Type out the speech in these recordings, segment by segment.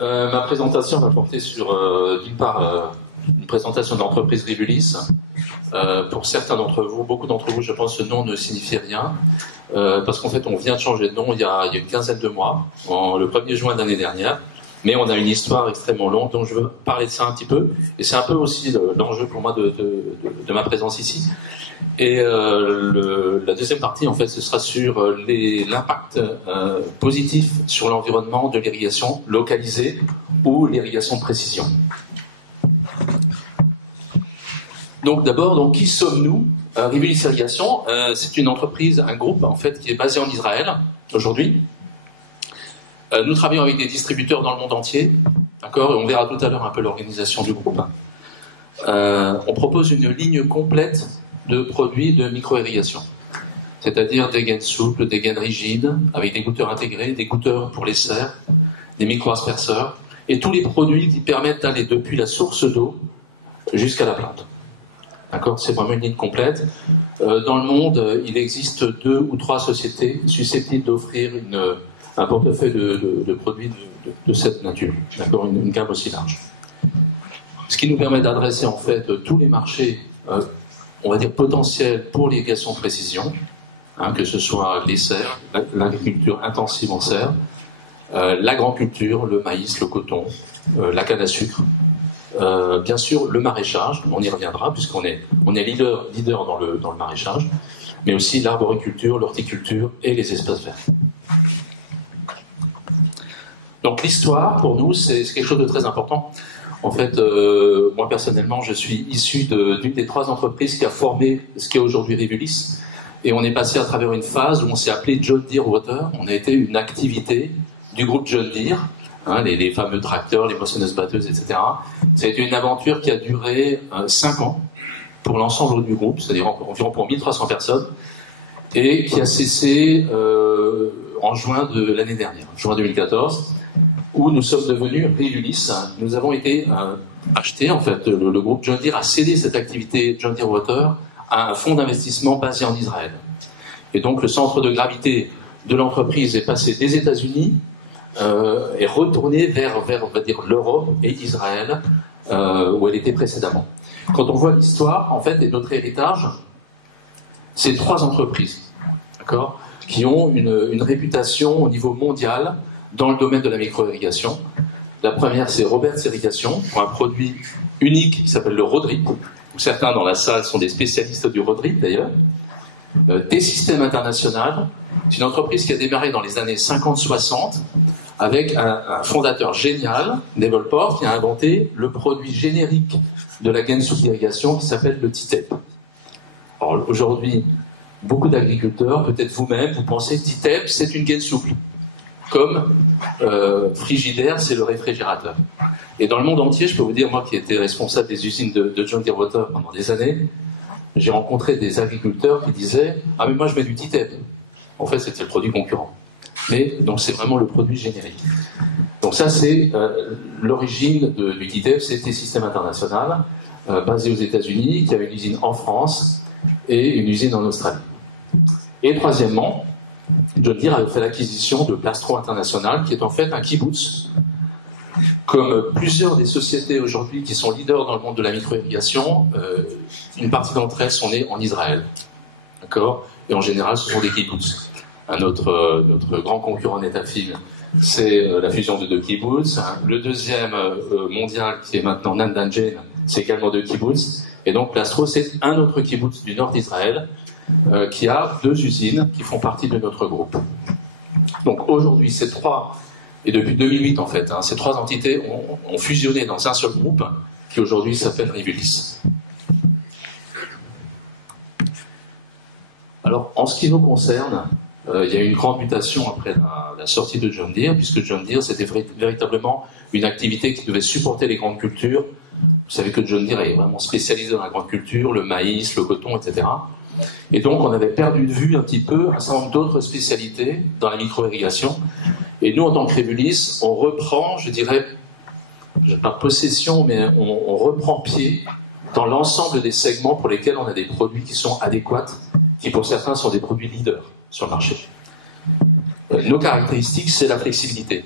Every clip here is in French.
Ma présentation va porter sur, d'une part, une présentation de l'entreprise Rivulis. Pour certains d'entre vous, beaucoup d'entre vous, je pense que ce nom ne signifie rien, parce qu'en fait, on vient de changer de nom il y a une quinzaine de mois, le 1er juin de l'année dernière, mais on a une histoire extrêmement longue, donc je veux parler de ça un petit peu, et c'est un peu aussi l'enjeu pour moi de ma présence ici. Et la deuxième partie, en fait, ce sera sur l'impact positif sur l'environnement de l'irrigation localisée ou l'irrigation de précision. Donc d'abord, qui sommes-nous? Rivulis Irrigation, c'est une entreprise, un groupe en fait qui est basé en Israël aujourd'hui. Nous travaillons avec des distributeurs dans le monde entier, d'accord. On verra tout à l'heure un peu l'organisation du groupe. On propose une ligne complète de produits de micro-irrigation, c'est-à-dire des gaines souples, des gaines rigides, avec des goutteurs intégrés, des goutteurs pour les serres, des micro-asperceurs, et tous les produits qui permettent d'aller depuis la source d'eau jusqu'à la plante. D'accord, c'est vraiment une ligne complète. Dans le monde, il existe 2 ou 3 sociétés susceptibles d'offrir un portefeuille de produits de cette nature. D'accord, une gamme aussi large. Ce qui nous permet d'adresser en fait tous les marchés, on va dire potentiels pour l'irrigation de précision, que ce soit les serres, l'agriculture intensive en serre, l'agriculture, le maïs, le coton, la canne à sucre. Bien sûr, le maraîchage, on y reviendra puisqu'on est leader dans le maraîchage, mais aussi l'arboriculture, l'horticulture et les espaces verts. Donc l'histoire, pour nous, c'est quelque chose de très important. En fait, moi personnellement, je suis issu d'une des 3 entreprises qui a formé ce qu'est aujourd'hui Rivulis, et on est passé à travers une phase où on s'est appelé John Deere Water. On a été une activité du groupe John Deere. Les fameux tracteurs, les moissonneuses batteuses, etc. Ça a été une aventure qui a duré 5 ans pour l'ensemble du groupe, c'est-à-dire environ pour 1300 personnes, et qui a cessé en juin de l'année dernière, juin 2014, où nous sommes devenus Rivulis. Nous avons été achetés, en fait, le groupe John Deere a cédé cette activité John Deere Water à un fonds d'investissement basé en Israël. Et donc le centre de gravité de l'entreprise est passé des États-Unis est retournée vers on va dire, l'Europe et Israël, où elle était précédemment. Quand on voit l'histoire, en fait, et notre héritage, c'est 3 entreprises, d'accord, qui ont une réputation au niveau mondial dans le domaine de la micro-irrigation. La première, c'est Roberts Irrigation, pour un produit unique qui s'appelle le Rodrip, où certains dans la salle sont des spécialistes du Rodrip d'ailleurs. T-System International, c'est une entreprise qui a démarré dans les années 50-60, avec un fondateur génial, Neville Port, qui a inventé le produit générique de la gaine souple d'irrigation qui s'appelle le TITEP. Alors aujourd'hui, beaucoup d'agriculteurs, peut-être vous-même, vous pensez que TITEP, c'est une gaine souple, comme Frigidaire, c'est le réfrigérateur. Et dans le monde entier, je peux vous dire, moi qui étais responsable des usines de John Deere Water pendant des années, j'ai rencontré des agriculteurs qui disaient « Ah mais moi je mets du TITEP ». En fait, c'était le produit concurrent. Mais donc c'est vraiment le produit générique. Donc ça c'est l'origine du TITEP, c'était Système International, basé aux États-Unis, qui avait une usine en France et une usine en Australie. Et troisièmement, John Deere a fait l'acquisition de Plastro International, qui est en fait un kibbutz. Comme plusieurs des sociétés aujourd'hui qui sont leaders dans le monde de la micro-irrigation, une partie d'entre elles sont nées en Israël. D'accord ? Et en général, ce sont des kibbutz. Notre grand concurrent Netafim, c'est la fusion de 2 kibbutz. Le deuxième mondial, qui est maintenant Nandanjen, c'est également 2 kibbutz. Et donc Plastro, c'est un autre kibbutz du nord d'Israël qui a 2 usines qui font partie de notre groupe. Donc aujourd'hui, ces 3, et depuis 2008 en fait, ces 3 entités ont fusionné dans un seul groupe qui aujourd'hui s'appelle Rivulis. Alors, en ce qui nous concerne, il y a eu une grande mutation après la sortie de John Deere, puisque John Deere, c'était véritablement une activité qui devait supporter les grandes cultures. Vous savez que John Deere est vraiment spécialisé dans la grande culture, le maïs, le coton, etc. Et donc, on avait perdu de vue un petit peu un certain nombre d'autres spécialités dans la micro-irrigation. Et nous, en tant que Rivulis, on reprend, je dirais, pas possession, mais on reprend pied dans l'ensemble des segments pour lesquels on a des produits qui sont adéquats, qui pour certains sont des produits leaders sur le marché. Nos caractéristiques, c'est la flexibilité.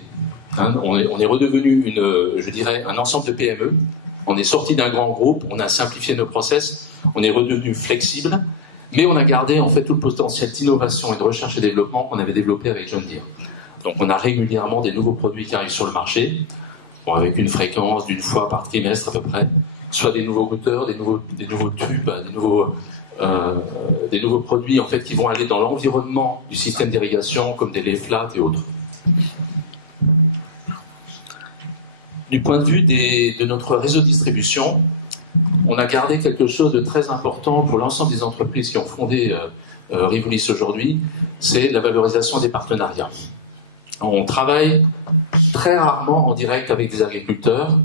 Hein, on est redevenu, je dirais, un ensemble de PME. On est sorti d'un grand groupe, on a simplifié nos process, on est redevenu flexible, mais on a gardé en fait tout le potentiel d'innovation et de recherche et développement qu'on avait développé avec John Deere. Donc on a régulièrement des nouveaux produits qui arrivent sur le marché, bon, avec une fréquence d'une fois par trimestre à peu près, soit des nouveaux moteurs, des nouveaux tubes, des nouveaux produits en fait qui vont aller dans l'environnement du système d'irrigation comme des lait flat et autres. Du point de vue de notre réseau de distribution, on a gardé quelque chose de très important pour l'ensemble des entreprises qui ont fondé Rivolis aujourd'hui, c'est la valorisation des partenariats. On travaille très rarement en direct avec des agriculteurs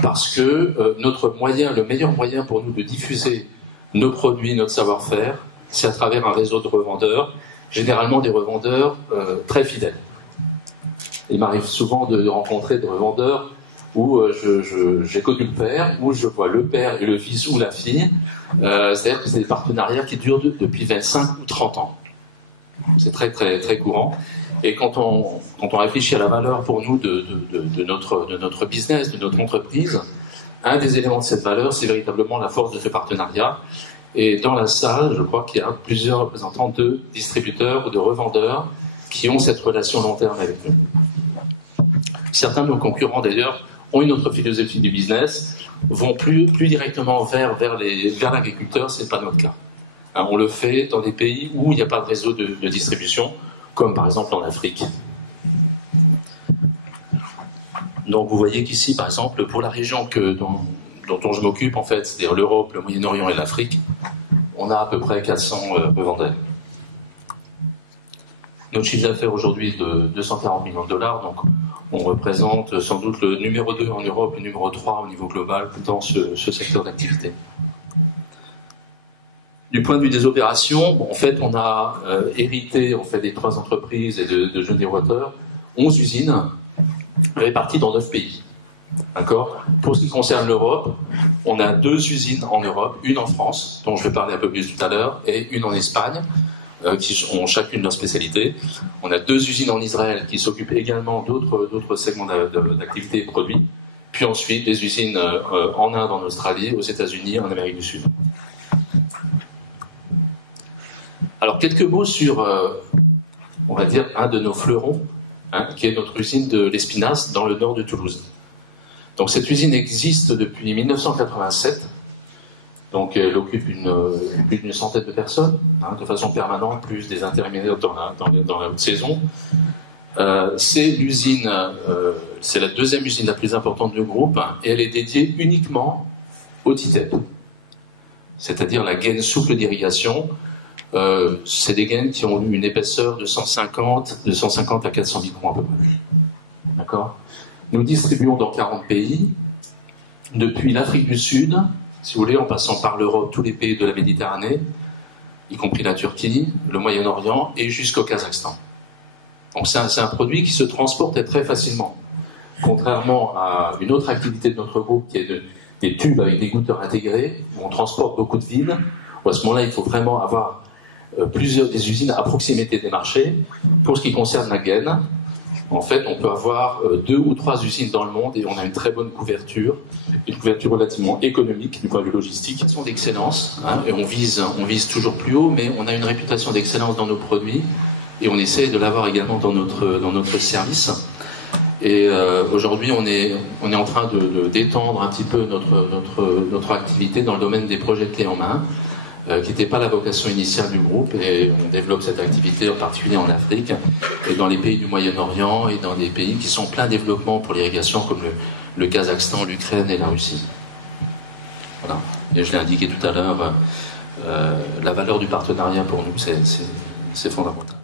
parce que le meilleur moyen pour nous de diffuser nos produits, notre savoir-faire, c'est à travers un réseau de revendeurs, généralement des revendeurs très fidèles. Il m'arrive souvent de rencontrer des revendeurs où j'ai connu le père, où je vois le père et le fils ou la fille. C'est-à-dire que c'est des partenariats qui durent depuis 25 ou 30 ans. C'est très, très, très courant. Et quand on réfléchit à la valeur pour nous de notre business, de notre entreprise, un des éléments de cette valeur, c'est véritablement la force de ce partenariat. Et dans la salle, je crois qu'il y a plusieurs représentants de distributeurs ou de revendeurs qui ont cette relation long terme avec nous. Certains de nos concurrents, d'ailleurs, ont une autre philosophie du business, vont plus directement vers l'agriculteur, c'est pas notre cas. Hein, on le fait dans des pays où il n'y a pas de réseau de distribution, comme par exemple en Afrique. Donc vous voyez qu'ici, par exemple, pour la région dont je m'occupe, en fait, c'est-à-dire l'Europe, le Moyen-Orient et l'Afrique, on a à peu près 400 revendeurs. Notre chiffre d'affaires aujourd'hui est de 240 millions de dollars, donc on représente sans doute le numéro 2 en Europe, le numéro 3 au niveau global dans ce secteur d'activité. Du point de vue des opérations, en fait, on a hérité en fait, des 3 entreprises et de John Deere Water, 11 usines réparties dans 9 pays. D'accord ? Pour ce qui concerne l'Europe, on a 2 usines en Europe, une en France, dont je vais parler un peu plus tout à l'heure, et une en Espagne, qui ont chacune leur spécialité. On a 2 usines en Israël qui s'occupent également d'autres segments d'activité et de produits. Puis ensuite, des usines en Inde, en Australie, aux États-Unis, en Amérique du Sud. Alors, quelques mots sur, on va dire, un de nos fleurons, hein, qui est notre usine de l'Espinasse, dans le nord de Toulouse. Donc, cette usine existe depuis 1987. Donc, elle occupe plus d'une centaine de personnes, hein, de façon permanente, plus des intérimaires dans la haute saison. C'est l'usine, c'est la 2e usine la plus importante du groupe, hein, et elle est dédiée uniquement au TITEP, c'est-à-dire la gaine souple d'irrigation. C'est des gaines qui ont une épaisseur de 150 à 400 microns à peu près. D'accord ? Nous distribuons dans 40 pays, depuis l'Afrique du Sud, si vous voulez, en passant par l'Europe, tous les pays de la Méditerranée, y compris la Turquie, le Moyen-Orient et jusqu'au Kazakhstan. Donc c'est un produit qui se transporte très facilement. Contrairement à une autre activité de notre groupe qui est des tubes avec des goutteurs intégrés, où on transporte beaucoup de vide, où à ce moment-là, il faut vraiment avoir des usines à proximité des marchés. Pour ce qui concerne la gaine, en fait, on peut avoir 2 ou 3 usines dans le monde et on a une très bonne couverture, une couverture relativement économique du point de vue logistique. Une réputation d'excellence, hein, et on vise toujours plus haut, mais on a une réputation d'excellence dans nos produits et on essaie de l'avoir également dans notre service. Et aujourd'hui, on est en train d'étendre un petit peu notre activité dans le domaine des projets clés en main, qui n'était pas la vocation initiale du groupe, et on développe cette activité en particulier en Afrique et dans les pays du Moyen-Orient et dans des pays qui sont plein développement pour l'irrigation comme le Kazakhstan, l'Ukraine et la Russie. Voilà. Et je l'ai indiqué tout à l'heure, la valeur du partenariat pour nous, c'est fondamental.